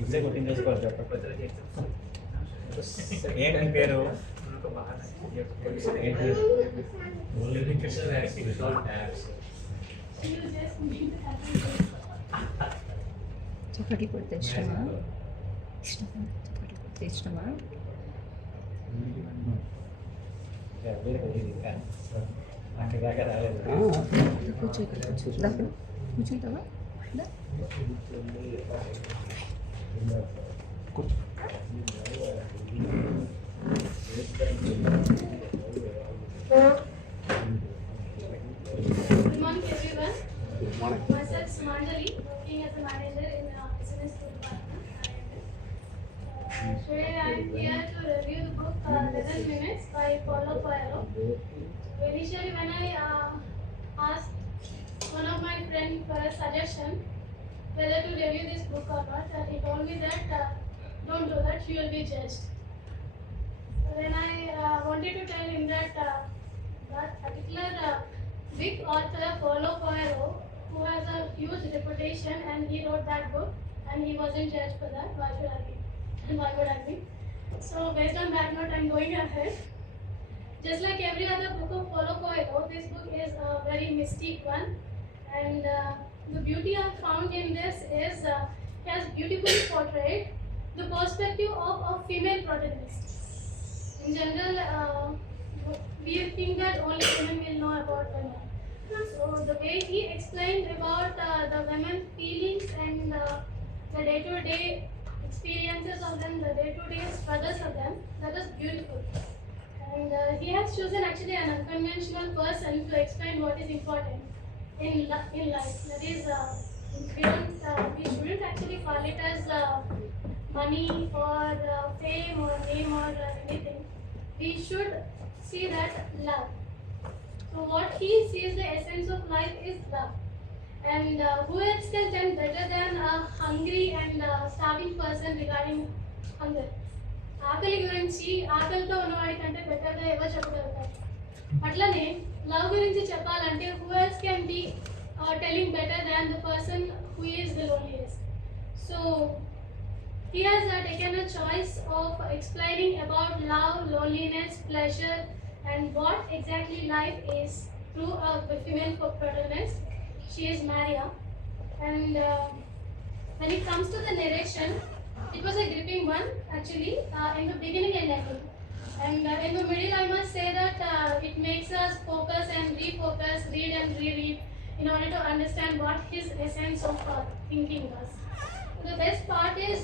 ఇప్పుడే కొట్టింగ్ చేసుకోవాలి ఏంటి పేరు చప్పట్లు కొడితే ఇష్టమా? చప్పట్లు కొడితే ఇష్టమా? దాకా రాలేదు కూర్చుంటావా? Good morning, everyone. Good morning. Myself Sumanjali, working as a manager in SMS School Department. Today I am here to review the book 11 Minutes by Paulo Coelho. Initially, when I asked one of my friends for a suggestion whether to review this book or not, he told me that don't do that, you will be judged. Then I wanted to tell him that that particular big author Paulo Coelho, who has a huge reputation, and he wrote that book, and he wasn't judged for that. Why should I be? And why would I be? So based on that note, I'm going ahead. Just like every other book of Paulo Coelho, this book is a very mystic one, and the beauty I found in this is he has beautifully portrayed the perspective of a female protagonist. In general, we think that only women will know about women. So the way he explained about the women's feelings and the day-to-day experiences of them, the day-to-day struggles of them, that is beautiful. And he has chosen actually an unconventional person to explain what is important in life. That is, we shouldn't actually call it as money or fame or name or anything. We should see that love. So what he sees the essence of life is love. And who else can tell better than a hungry and starving person regarding hunger? ఆకలి గురించి ఆకలితో ఉన్నవాడి కంటే బెటర్గా ఎవరు చెప్పగలుగుతారు? అట్లనే love గురించి చెప్పాలంటే who else can be telling better than the person who is the loneliest? So he has taken a choice of explaining about love, loneliness, pleasure, and what exactly life is through a female protagonist. She is Maria, and when it comes to the narration, it was a gripping one actually in the beginning and ending. And in the middle, I must say that it makes us focus and refocus, read and reread in order to understand what his essence of thinking was. The best part is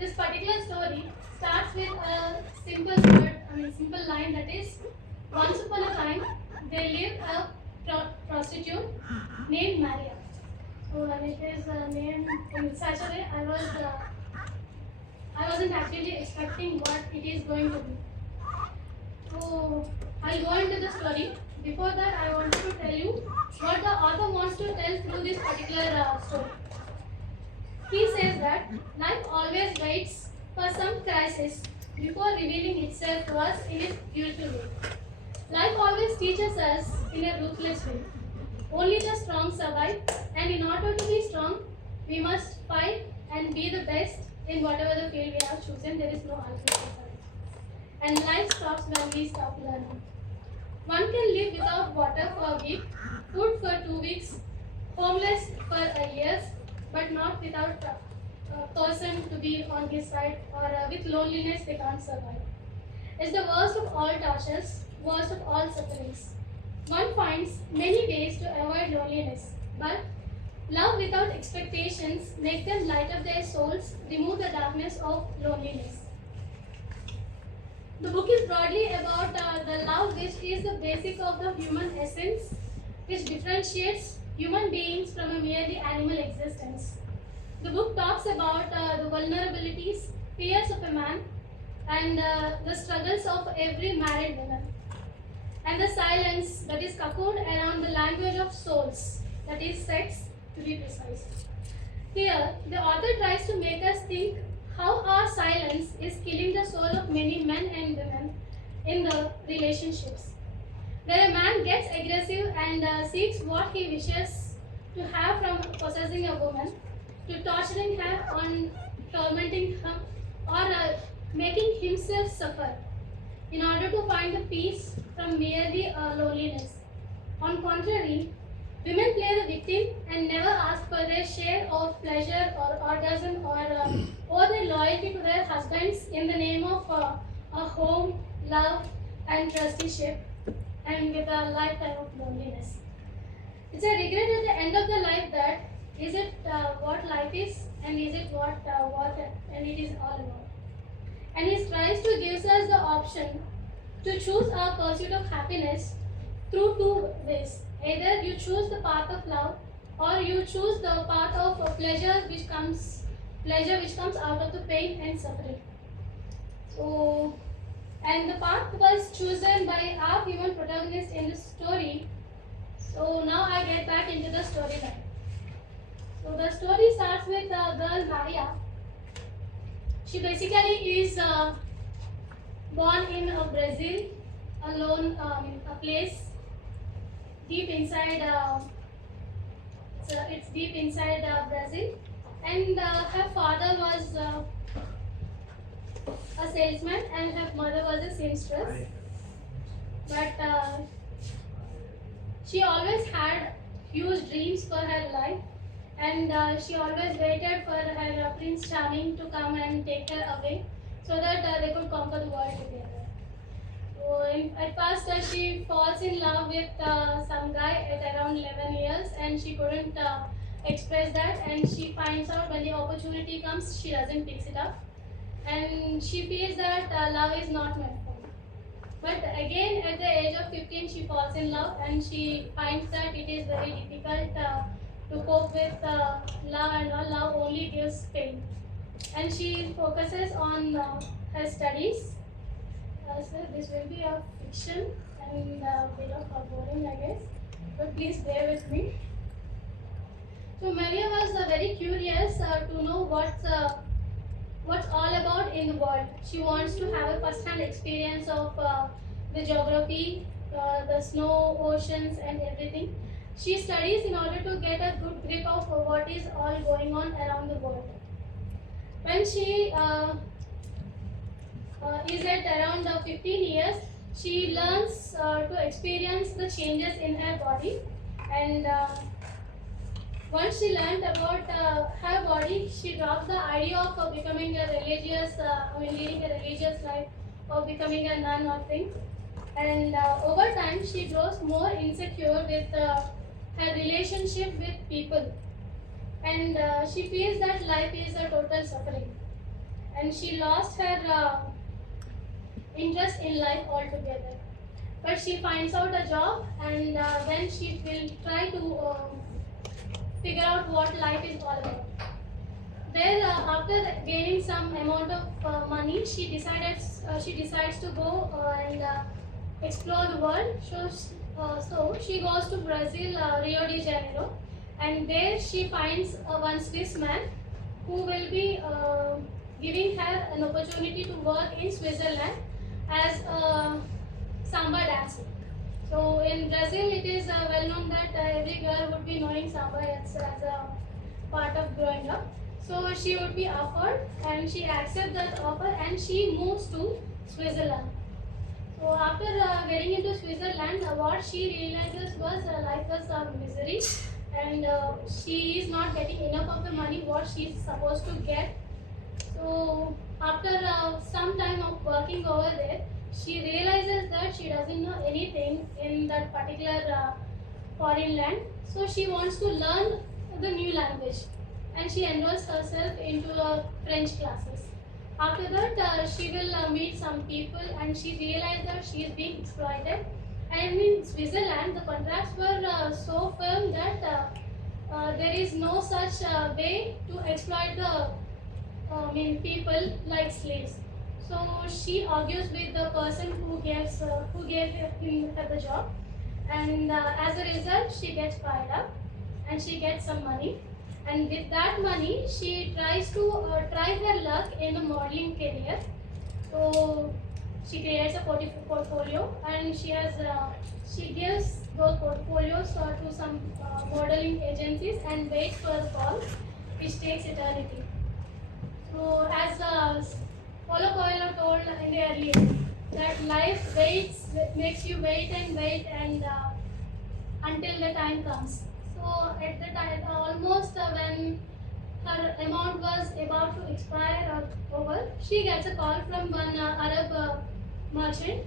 this particular story starts with a simple line, that is, once upon a time there lived a prostitute named Maria. So when it is named in such a way, I wasn't actually expecting what it is going to be. So I'll go into the story. Before that, I want to tell you what the author wants to tell through this particular story. He says that life always waits for some crisis before revealing itself to us in its beautiful way. Life always teaches us in a ruthless way. Only the strong survive, and in order to be strong, we must fight and be the best in whatever the field we have chosen. There is no alternative for it. And life stops when we stop learning. One can live without water for a week, food for 2 weeks, homeless for a year, but not without a person to be on his side, or with loneliness they can't survive. It's the worst of all tortures, worst of all sufferings. One finds many ways to avoid loneliness, but love without expectations makes them light up their souls, remove the darkness of loneliness. The book is broadly about the love which is the basic of the human essence, which differentiates human beings from a merely animal existence. The book talks about the vulnerabilities, fears of a man, and the struggles of every married woman, and the silence that is cocooned around the language of souls, that is sex, to be precise. Here, the author tries to make us think how our silence is killing the soul of many men and women, in the relationships, where a man gets aggressive and seeks what he wishes to have from possessing a woman, to torturing her, on tormenting her, or making himself suffer in order to find the peace from merely loneliness. On contrary, women play the victim and never ask for their share of pleasure or orgasm or owe their loyalty to their husbands in the name of a home, love, and trusteeship, and with a lifetime of loneliness. It's a regret at the end of the life that is it what life is, and is it what and it is all about. And he tries to give us the option to choose our pursuit of happiness through two ways. Either you choose the path of love, or you choose the path of pleasure which comes out of the pain and suffering. So, and the path was chosen by our human protagonist in the story. So now I get back into the storyline. So the story starts with the girl Maria. She basically is born in Brazil, alone, a place deep inside. It's deep inside Brazil, and her father was a salesman, and her mother was a seamstress. But she always had huge dreams for her life, and she always waited for her Prince Charming to come and take her away so that they could conquer the world together. So at first she falls in love with some guy at around 11 years, and she couldn't express that, and she finds out when the opportunity comes, she doesn't pick it up, and she feels that love is not meant for her. But again, at the age of 15, she falls in love, and she finds that it is very difficult to cope with love, and all love only gives pain. And she focuses on her studies. So this will be a fiction and a bit of a boring, I guess, but please bear with me. So Maria was very curious to know what's all about in the world. She wants to have a first-hand experience of the geography, the snow, oceans, and everything. She studies in order to get a good grip of what is all going on around the world. When she is at around 15 years, she learns to experience the changes in her body, and once she learned about her body, she dropped the idea of becoming a religious, leading a religious life, or becoming a nun or thing. And over time, she grows more insecure with her relationship with people, and she feels that life is a total suffering, and she lost her interest in life altogether. But she finds out a job, and then she will try to figure out what life is all about. There, after gaining some amount of money, she decides to go and explore the world. So she goes to Brazil, Rio de Janeiro, and there she finds one Swiss man who will be giving her an opportunity to work in Switzerland as a samba dancer. So in Brazil, it is well known that every girl would be knowing samba as a part of growing up. So she would be offered, and she accepts that offer, and she moves to Switzerland. So after getting into Switzerland, what she realizes was life was a misery, and she is not getting enough of the money what she is supposed to get. So after some time of working over there, she realizes that she doesn't know anything in that particular foreign land. So she wants to learn the new language, and she enrolls herself into French classes. After that, she will meet some people, and she realizes that she is being exploited. And in Switzerland, the contracts were so firm that there is no such way to exploit the people like slaves. So she argues with the person who gave him the job, and as a result, she gets fired up, and she gets some money. And with that money, she tries to try her luck in a modeling career. So she creates a portfolio, and she gives those portfolios to some modeling agencies and waits for the call, which takes eternity. So as Paulo Coelho told in the earlier, that life makes you wait and until the time comes. So at the time, almost when her amount was about to expire or over, she gets a call from one Arab merchant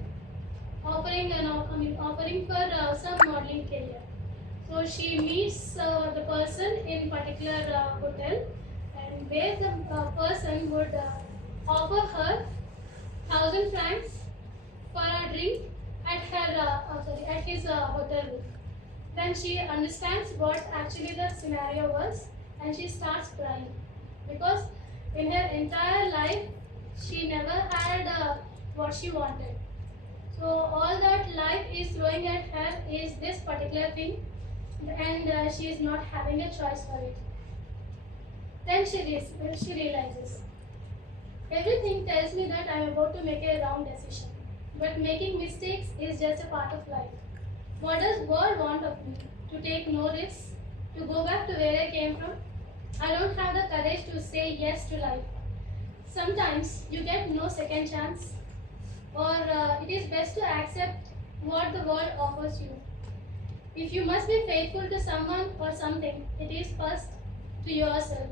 offering offering for some modeling career. So she meets the person in particular hotel, and where the person would offer her 1,000 francs for a drink at at his hotel room. Then she understands what actually the scenario was, and she starts crying because in her entire life she never had what she wanted. So all that life is throwing at her is this particular thing, and she is not having a choice for it. Then she realizes, everything tells me that I am about to make a wrong decision, but making mistakes is just a part of life. What does God want of me? To take no risks? To go back to where I came from? I don't have the courage to say yes to life. Sometimes you get no second chance, or it is best to accept what the world offers you. If you must be faithful to someone or something, it is first to yourself.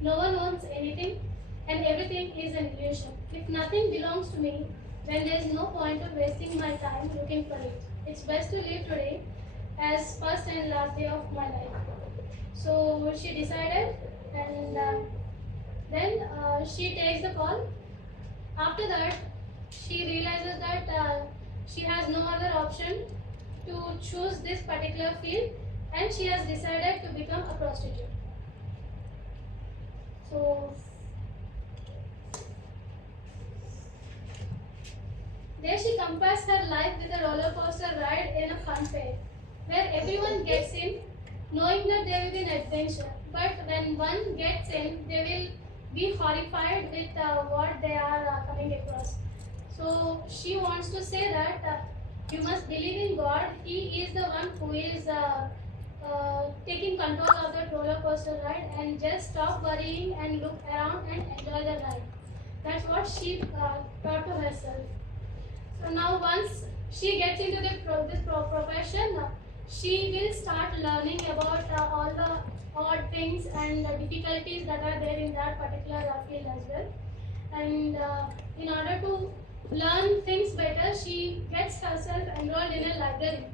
No one owns anything, and everything is an illusion. If nothing belongs to me, then there is no point of wasting my time looking for it. It's best to live today as first and last day of my life. So she decided, and then she takes the call. After that, she realizes that she has no other option to choose this particular field, and she has decided to become a prostitute. So there she compares her life with a roller coaster ride in a fun fair, where everyone gets in knowing that there will be an adventure. But when one gets in, they will be horrified with what they are coming across. So she wants to say that you must believe in God. He is the one who is taking control of the roller coaster ride, and just stop worrying and look around and enjoy the ride. That's what she taught to herself. So now once she gets into this profession, she will start learning about all the odd things and difficulties that are there in that particular field as well. And in order to learn things better, she gets herself enrolled in a library.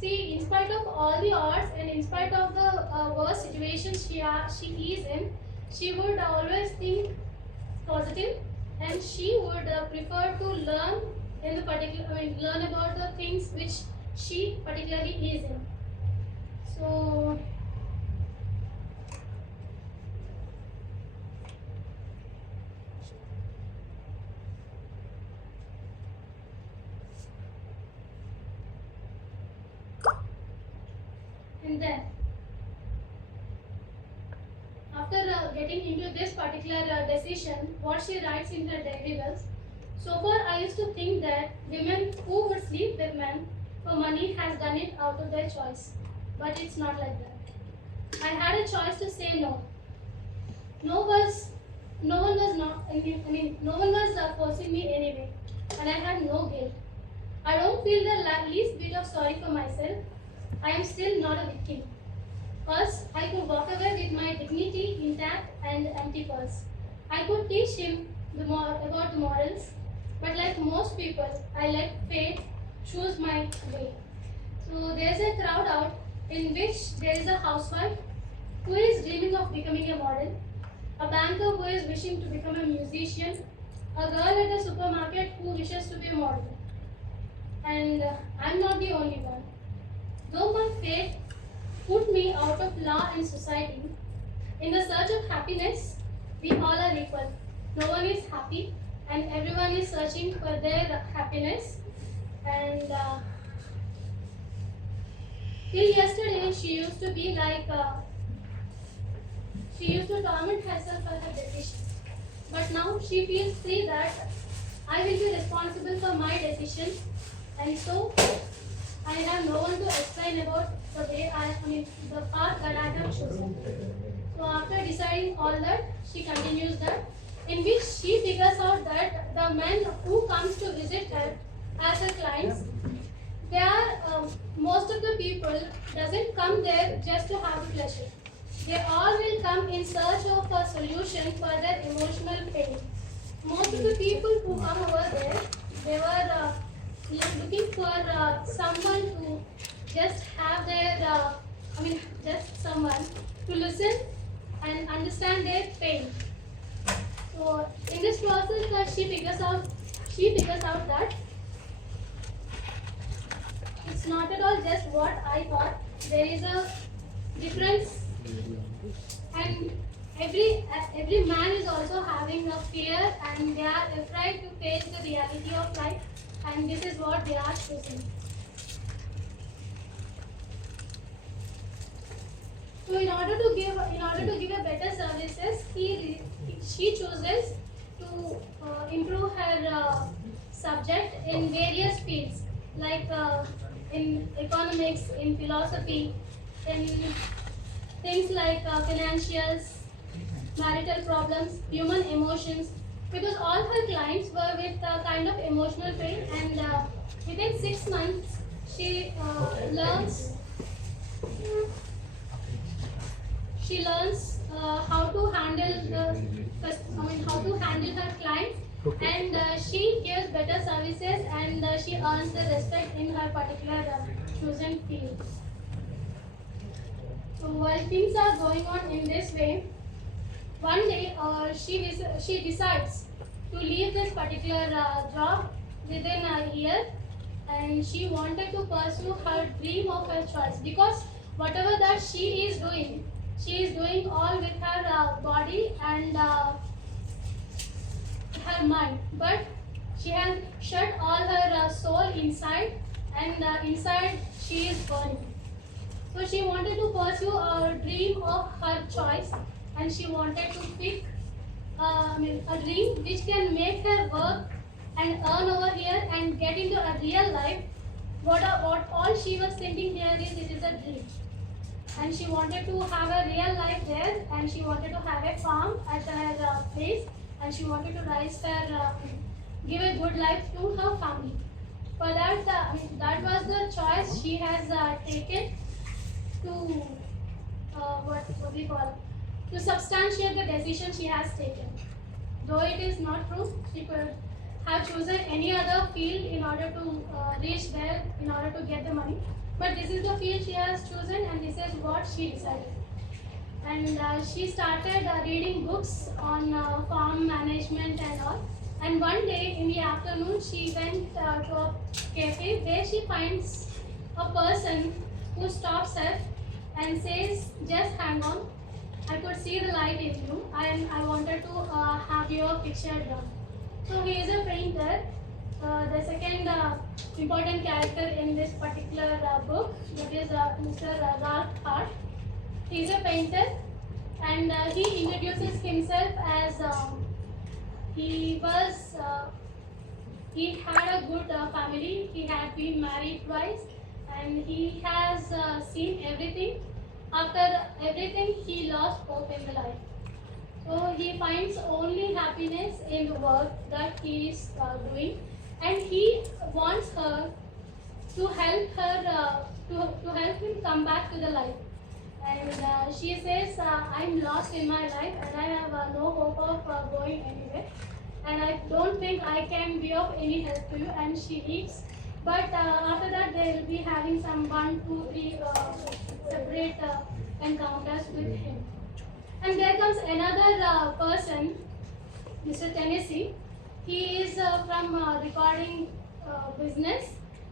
See, in spite of all the odds and in spite of the worst situations she is in, she would always think positive, and she would prefer to learn in the learn about the things which she particularly is in. So and then after getting into this particular decision, what she writes in her diary was, so far I used to think that women who would sleep with men for money has done it out of their choice. But it's not like that. I had a choice to say no. No one was not, no one was forcing me anyway, and I had no guilt. I don't feel the least bit of sorry for myself. I am still not a victim. First, I could walk away with my dignity intact and empty purse. I could teach him about the morals, but like most people, I let fate choose my way. So there's a crowd out in which there is a housewife who is dreaming of becoming a model, a banker who is wishing to become a musician, a girl at a supermarket who wishes to be a model. And I'm not the only one. Though my fate put me out of law and society, in the search of happiness, we all are equal. No one is happy, and everyone is searching for their happiness. And till yesterday, she used to be like, she used to torment herself for her decision. But now she feels free that I will be responsible for my decisions, and so I have no one to explain about the way the path that I have chosen. So after deciding all that, she continues that, in which she figures out that the men who comes to visit her as her clients, they are most of the people doesn't come there just to have pleasure. They all will come in search of a solution for their emotional pain. Most of the people who come over there, they were looking for someone to just have their, just someone to listen and understand their pain. So in this process, she figures out that it's not at all just what I thought. There is a difference, and every man is also having a fear, and they are afraid to face the reality of life, and this is what they are choosing. So in order to give a better services, she chooses to improve her subject in various fields, like in economics, in philosophy, in things like financials, marital problems, human emotions, because all her clients were with kind of emotional pain, and within 6 months she learns how to handle her clients, and she gives better services, and she earns the respect in her particular chosen field. So while things are going on in this way, one day she decides to leave this particular job within a year, and she wanted to pursue her dream of her choice, because whatever that she is doing all with her body and her mind, but she has shut all her soul inside, and inside she is burning. So she wanted to pursue a dream of her choice, and she wanted to pick a dream which can make her work and earn over here and get into a real life. What all she was thinking here is, it is a dream, and she wanted to have a real life there, and she wanted to have a farm at her place, and she wanted to give a good life to her family. For that, that was the choice she has taken to what we call, to substantiate the decision she has taken. Though it is not true, she could have chosen any other field in order to reach there, in order to get the money. But this is the field she has chosen, and this is what she decided. And she started reading books on farm management and all. And one day in the afternoon, she went to a cafe where she finds a person who stops her and says, "Just hang on. I could see the light in you, and I wanted to have your picture drawn." So he is a painter. The second important character in this particular book, that is Mr. Ralph Hart. He is a painter, and he introduces himself as he had a good family. He had been married twice, and he has seen everything. After everything, he lost hope in the life. So he finds only happiness in the work that he is doing, and he wants her to help help him come back to the life. And she says, "I'm lost in my life, and I have no hope of going anywhere, and I don't think I can be of any help to you." And she leaves. But after that, they will be having some 1, 2, 3 separate encounters with him. And there comes another person, Mr. Tennessee. He is from recording business,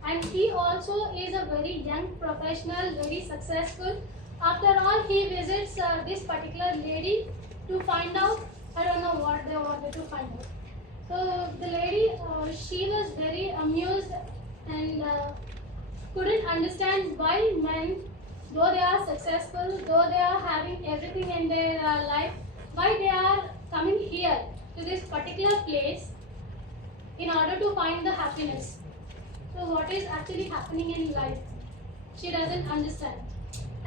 and he also is a very young professional, very successful. After all, he visits this particular lady to find out, I don't know what they wanted to find out. So the lady, she was very amused, and couldn't understand why men, though they are successful, though they are having everything in their life, why they are coming here to this particular place in order to find the happiness. So what is actually happening in life? She doesn't understand.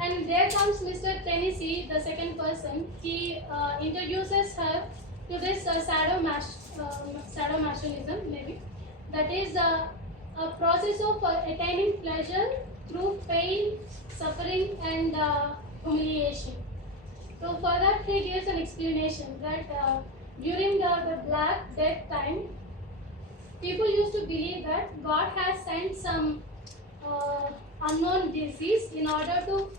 And there comes Mr. Tennessee, the second person. He introduces her to this sadomasochism, maybe. That is a process of attaining pleasure through pain, suffering, and humiliation. So for that, he gives an explanation that during the Black Death time, people used to believe that God has sent some unknown disease in order to,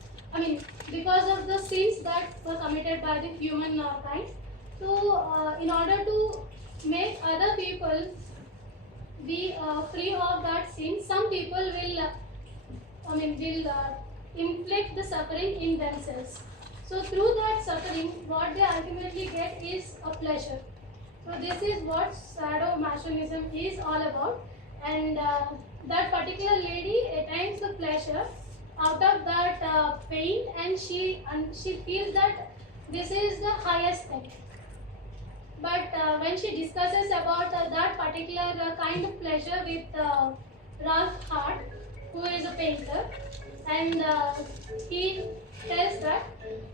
because of the sins that were committed by the human kind. So, in order to make other people be free of that sin, some people will inflict the suffering in themselves. So, through that suffering, what they ultimately get is a pleasure. So, this is what sadomasochism is all about, and that particular lady attains the pleasure out of that pain, and she feels that this is the highest thing. But when she discusses about that particular kind of pleasure with Ralph Hart, who is a painter, and he tells that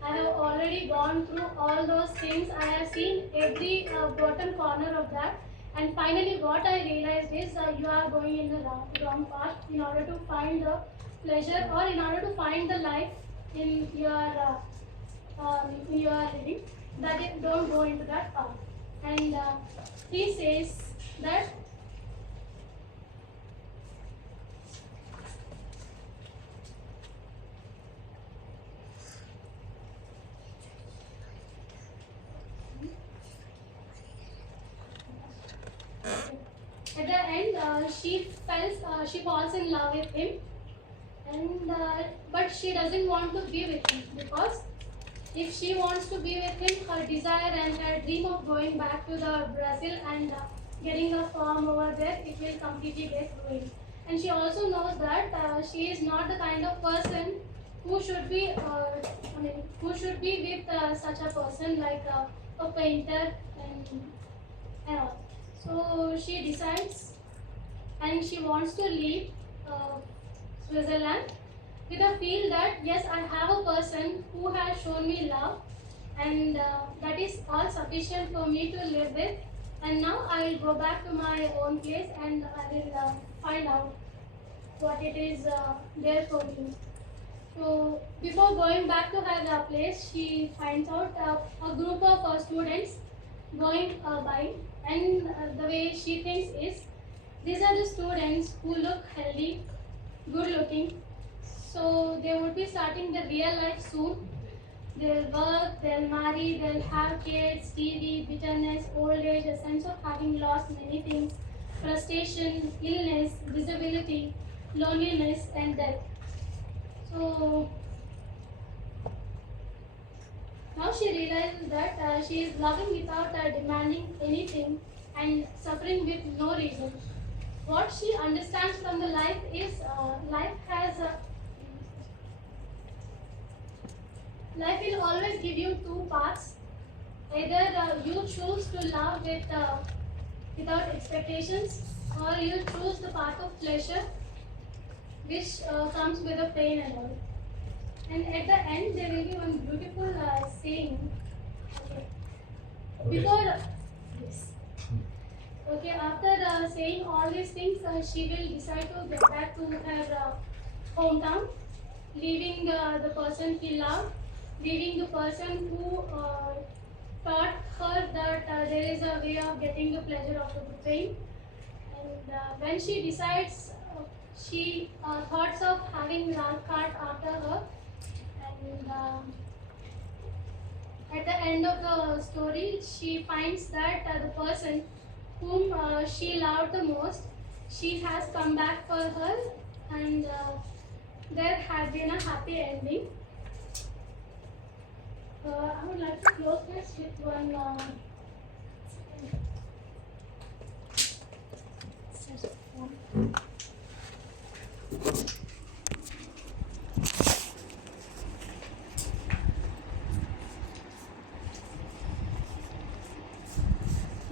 I have already gone through all those things. I have seen every bottom corner of that. And finally, what I realized is you are going in the wrong path in order to find the pleasure, or in order to find the life in your living. That is, don't go into that path. And he says that at the end, she falls in love with him, and but she doesn't want to be with him, because if she wants to be with him, her desire and her dream of going back to the Brazil and getting a farm over there, it will completely get ruined. And she also knows that she is not the kind of person who should be, with such a person like a painter and all. So she decides, and she wants to leave Switzerland with a feel that yes, I have a person who has shown me love, and that is all sufficient for me to live with. And now I will go back to my own place, and I will find out what it is there for me. So before going back to her place, she finds out a group of students going by, and the way she thinks is, these are the students who look healthy, good looking, so they would be starting the real life soon. They'll work, they'll marry, they'll have kids, TV, bitterness, old age, a sense of having lost many things, frustration, illness, disability, loneliness, and death. So now she realizes that she is loving without demanding anything, and suffering with no reason. What she understands from the life is life will always give you two paths. Either you choose to love without expectations, or you choose the path of pleasure, which comes with a pain and all. And at the end, there will be one beautiful saying. Okay. Before, yes. Okay, after saying all these things, she will decide to get back to her hometown, leaving the person she loved, leaving the person who taught her that there is a way of getting the pleasure of the pain. And when she decides, she thoughts of having Ralph Hart after her. And at the end of the story, she finds that the person whom she loved the most, she has come back for her, and there had been a happy ending. I would like to close this with one.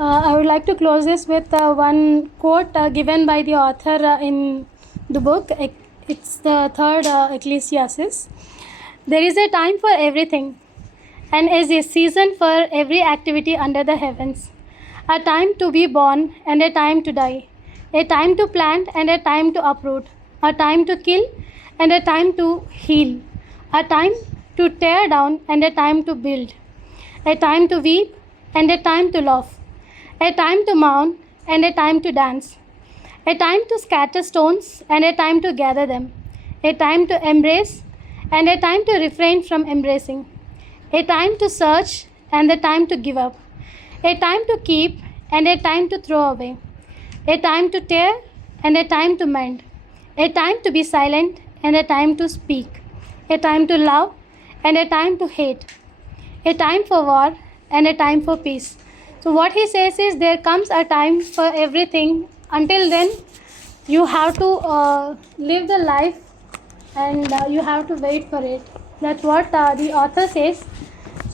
I would like to close this with one quote given by the author in the book. It's the third Ecclesiastes. There is a time for everything, and is a season for every activity under the heavens. A time to be born and a time to die. A time to plant and a time to uproot. A time to kill and a time to heal. A time to tear down and a time to build. A time to weep and a time to laugh. A time to mourn and a time to dance. A time to scatter stones and a time to gather them. A time to embrace and a time to refrain from embracing. A time to search and a time to give up. A time to keep and a time to throw away. A time to tear and a time to mend. A time to be silent and a time to speak. A time to love and a time to hate. A time for war and a time for peace. So what he says is there comes a time for everything. Until then, you have to live the life and you have to wait for it. That's what the author says.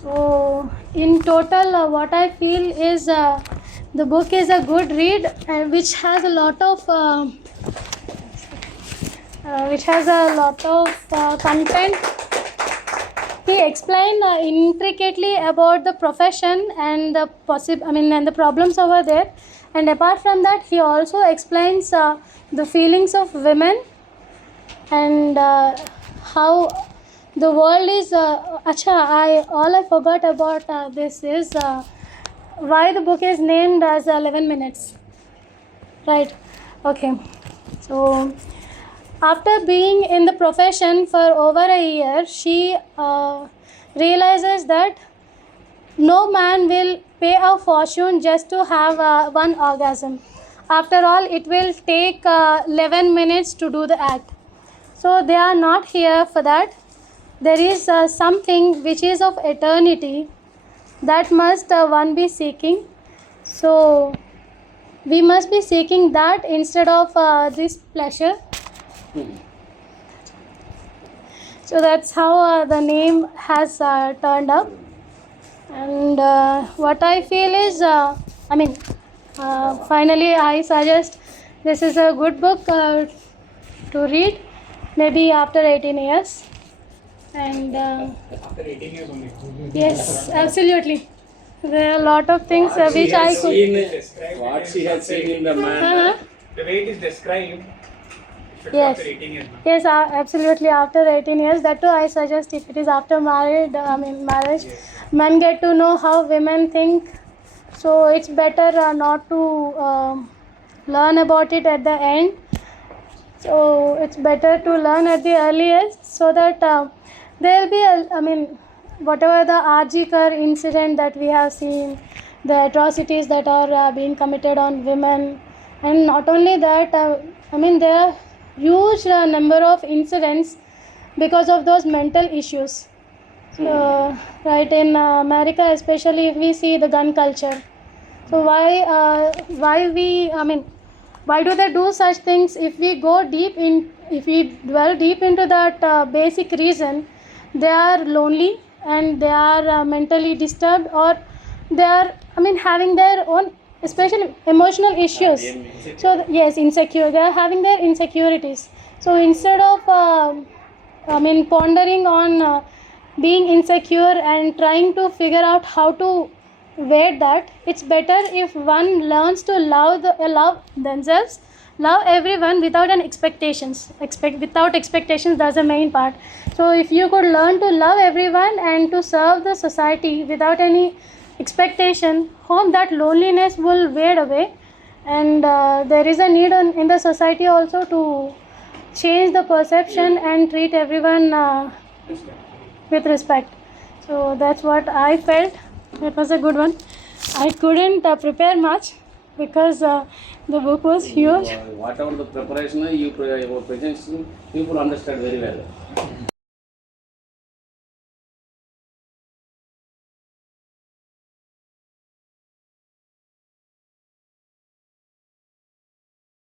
So in total, what I feel is the book is a good read, which has a lot of content. He explained intricately about the profession and the and the problems over there. And apart from that, he also explains the feelings of women and how the world is. All I forgot about this is why the book is named as 11 minutes. Right? Okay. So after being in the profession for over a year, she realizes that no man will pay a fortune just to have one orgasm. After all, it will take 11 minutes to do the act. So they are not here for that. There is something which is of eternity that must one be seeking. So we must be seeking that instead of this pleasure. So that's how the name has turned up. And what I feel is, finally I suggest this is a good book to read, maybe after 18 years. And After 18 years only. yes, absolutely. There are a lot of things which I could. What she has seen in the man. Uh-huh. The way it is described. Yes. After 18 years. Yes, absolutely. After 18 years, that too, I suggest if it is after marriage, Yes. men get to know how women think. So it's better not to learn about it at the end. So it's better to learn at the earliest so that there will be whatever the R.G. Kar incident that we have seen, the atrocities that are being committed on women, and not only that, there are huge number of incidents because of those mental issues. So, right, in America especially, if we see the gun culture. So why do they do such things? If we dwell deep into that basic reason, they are lonely and they are mentally disturbed, or they are having their own, especially emotional issues. So yes, insecure. They are having their insecurities. So instead of pondering on being insecure and trying to figure out how to wait that, it's better if one learns to love themselves, love everyone without an expectations. Without expectations, that's the main part. So if you could learn to love everyone and to serve the society without any expectation, hope that loneliness will fade away. And there is a need in the society also to change the perception and treat everyone with respect. So that's what I felt. It was a good one. I couldn't prepare much because the book was huge. Whatever the preparation, your presentation, people understand very well.